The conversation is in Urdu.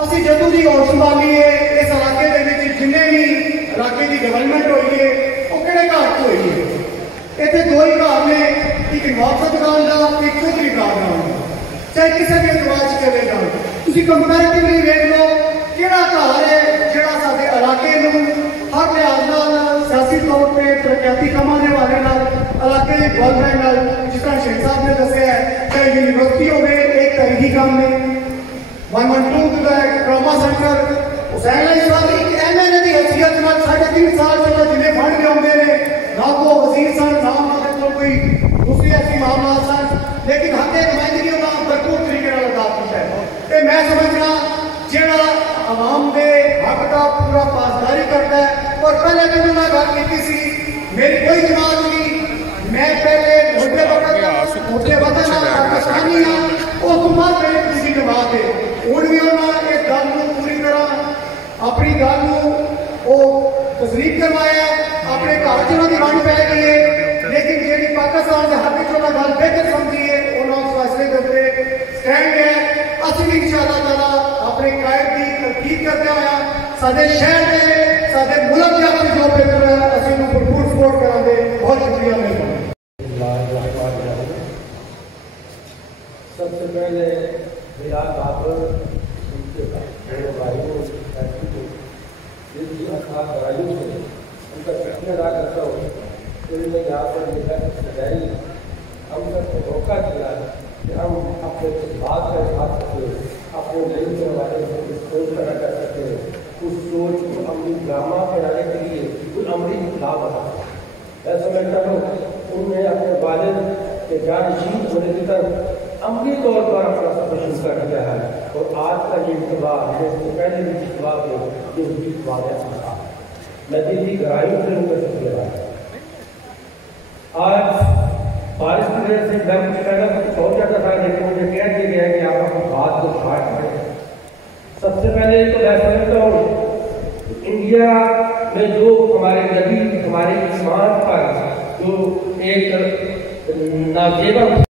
اسی جدوں دی ہوش سنبھالی ہے اس علاقے دے وچ جنے بھی علاقے دی ڈیولپمنٹ ہوئی ہے وہ کہڑے گھر تو ہوئی ہے. اتنے دو ہی گھر نے, ایک نوافت خان کا ایک چودھری خاندان کا. چاہے کسی بھی اعتبار سے چلے جان تسی کمپیریٹیولی ویکھ لو کہڑا گھر ہے جہاں سارے علاقے نوں ہر لحاظ نال سیاسی طور پہ ترقیاتی کاماں دے حوالے نال علاقے کے ڈیولپمنٹ نال جس طرح شیخ صاحب نے دسیا ہے چاہے یونیورسٹی ہوگی ایک تاریخی کام نے 112 کا ڈرامہ سینٹر حسین علی صاحب ایک ایم ایل اے کی حیثیت نال 3.5 سال چلا جنہیں فنڈ لے آتے ہیں نہ وہ وزیر سن نہ انہوں نے کوئی دوسری ایسی معاملات سن لیکن حق نمائندگی انہوں نے بھرپور طریقے ادا کیا ہے. میں سمجھنا جہاں عوام کے حق کا پورا پاسداری کرتا ہے. اور پہلے دن میں بات کی سی میری کوئی جماعت نہیں, میں پہلے موٹے وطن پاکستانی ہوں اس تو بعد میری کسی جماعت ہے. ہوں بھی انہوں نے اس گل کو پوری طرح اپنی گل کو تصدیق کروایا اپنے گھر چ کی ونڈ پی گئی ہے لیکن جی پاکستان کے حق چ گل بہتر سمجھی ہے انہوں اس فیصلے کے اتنے سٹینڈ ہے. اسی بھی انشاءاللہ تعالیٰ اپنے قائد کی تحقیق کرتے ہوا سارے شہر میں سارے ملک کے اپنی جو بہتر ہے اسی کو بھرپور سپورٹ کرا دے. بہت شکریہ مہربانی. سب سے پہلے میرا بابر ان کے بھائیوں جن کی اخلاق برائیوں سے ان کا شکریہ ادا کرتا ہوں. انہوں نے یہاں پر سجائی ہم سب کو موقع دیا کہ ہم اپنے بات کا اظہار کرتے ہیں, اپنے نہیں کے والے سے سوچ پیدا کر سکتے ہیں. اس سوچ کو عملی ڈرامہ بنانے کے لیے کچھ عملی اطلاع بنا. میں سمجھتا ہوں انہوں نے اپنے والد کے جانشین ہونے کی طرف عملی طور پر اپنا سفر شروع کر دیا ہے. اور آج کا یہ اقتبار اس سے پہلے بھی اقتبار کو یہ ان کی واضح تھا. میں دلی گہرائیوں سے ان کا شکریہ ادا کرتا ہوں. آج بارش کی وجہ سے میں کچھ کہنا سوچ جاتا تھا لیکن مجھے کہہ دیا گیا ہے کہ آپ اپنی بات کو شارٹ کریں. سب سے پہلے تو میں سمجھتا ہوں انڈیا میں جو ہمارے نبی ہمارے ایمان پر جو ایک نازیبا